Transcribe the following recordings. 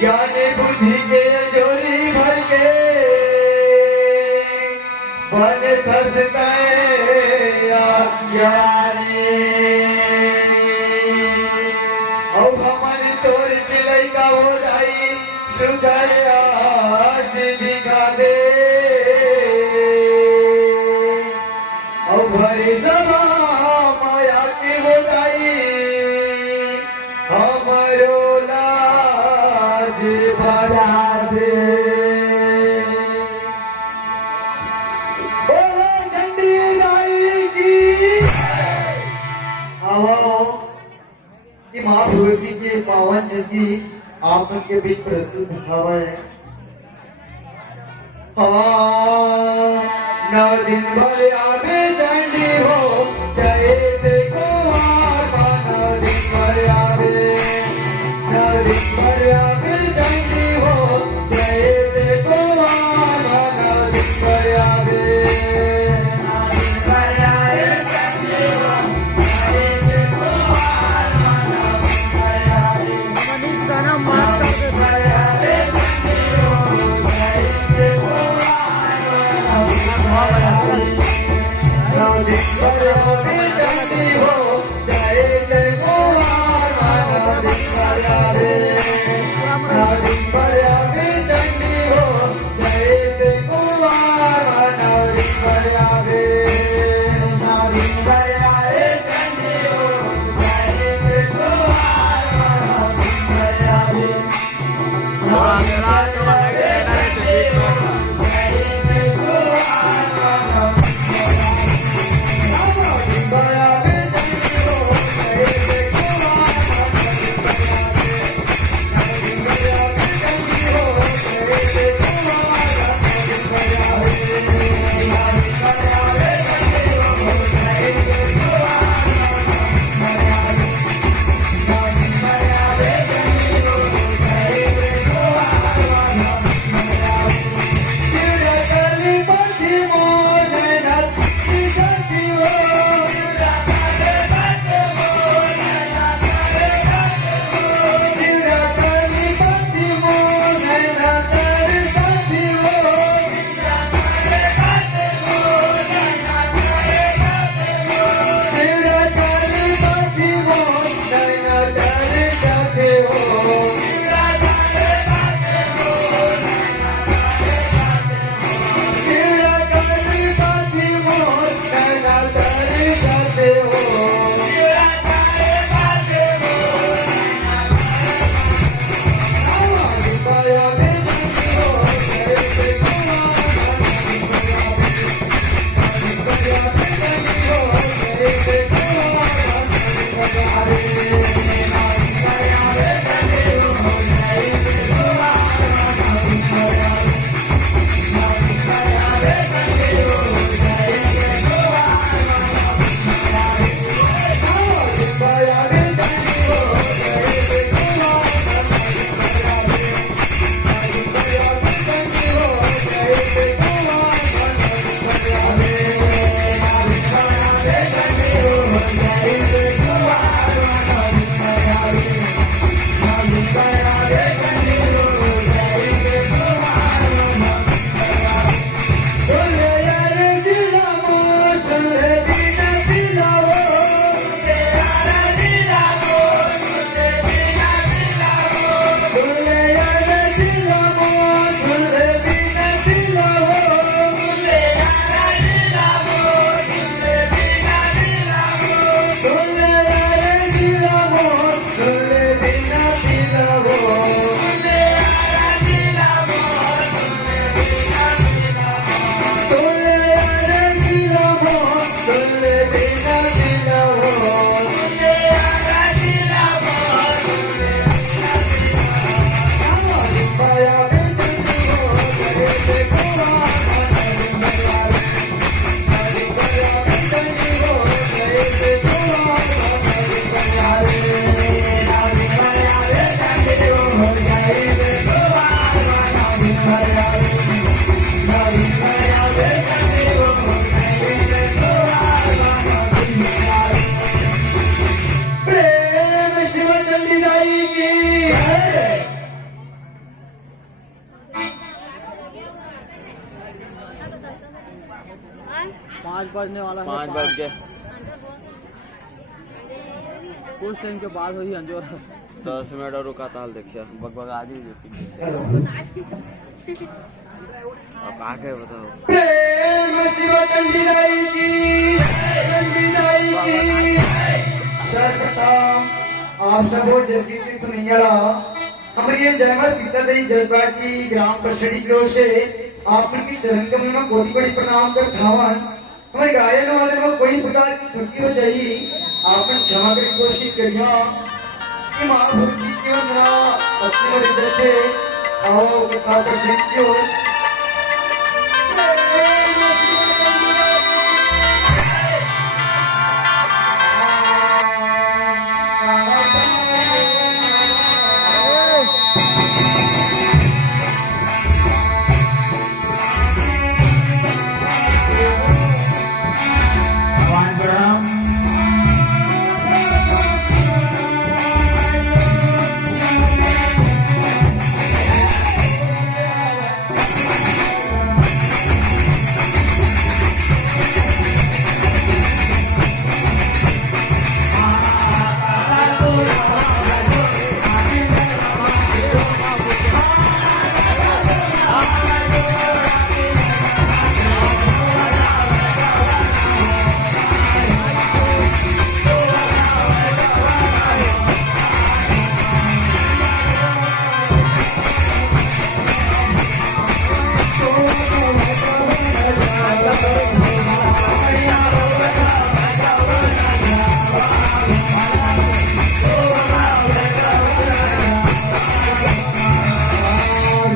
ज्ञान बुद्धि के जोरी भर के बन धसता आज्ञानी अब हमारी तोर चिलई का हो जाई सुधर आश दिखा दे अब भरी सभा माया की हो जाई हमारो लाज बचा दे माँ भगवती के पावन जैसी आप के बीच प्रस्तुत हवा है। नौ दिन भर आवे चंडी हो चाहे देखो नौ दिन भर आवे चंडी हो चाहे देखो नौ दिन भर आवे Hallelujah. देखो आका दिन भर आवे दिन भर आवे चंडी हो जय देखो आका दिन भर आवे दिन भर आवे चंडी हो जय देखो आका दिन भर आवे दिन भर आवे चंडी हो जय देखो आका दिन भर आवे प्रेम शिव चंडी दाई की पाँच बजने वाला है। 5 बज गए। कुछ टाइम के बाद हुई अंजोर 10 मिनट और रुका था देखिए बगबग आ गई अब कहाँ गए बताओ। प्रेम शिव चंडी दाई की सर्वप्रथम आप सबो जगदीप सुनियाला हमारी ये जयमल सीता देवी जज्बा की ग्राम परिषद की ओर से आपकी चरण कमल में कोटि कोटि प्रणाम कर धावन हमारे गायन वाले में कोई प्रकार की त्रुटि हो जाए आपने क्षमा करने की कोशिश करिया कि महाभूति की वंदना भक्ति में रिजल्टे आओ कथा प्रसंग की ओर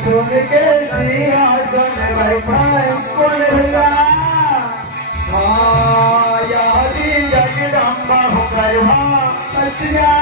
सोने के सिंहासन बैठाए कोल्हा माया दी जगदम्बा हो गया